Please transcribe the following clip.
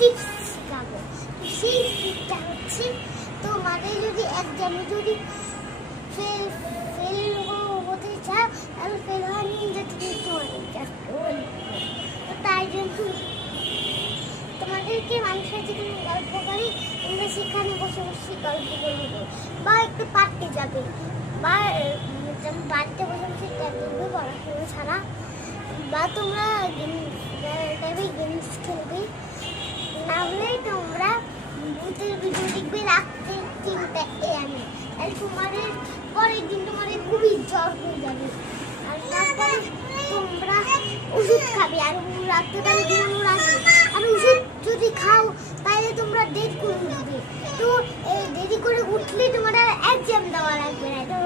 Tips শেখাবো। সেই টিপসটা হচ্ছে তোমাদের যদি এক্সামে যদি ফেল হতে চাও তাহলে ফেল হওয়ার নিন্দা থেকে তো তাই জন্য তোমাদেরকে মানুষের যেখানে গল্প করি তোমরা সেখানে বসে বসে গল্প করবে বা একটু পাঠতে যাবে বা বাড়িতে বসে বসে দেখবে পড়াশোনা ছাড়া বা তোমরা গেমস খেলবে। না হলে তোমরা ভূতের ভিডিও দেখবে রাত্রে 3টায় আমি তাহলে তোমাদের পরের দিন তোমাদের খুবই জ্বর হয়ে যাবে আর তারপরে তোমরা ওষুধ খাবে আর রাত্রেবেলা ঘুমানোর আগে আর ওষুধ যদি খাও তাহলে তোমরা দেরি করে উঠবে। তো এই দেরি করে উঠলে তোমাদের এক্সাম দেওয়া লাগবে না। তো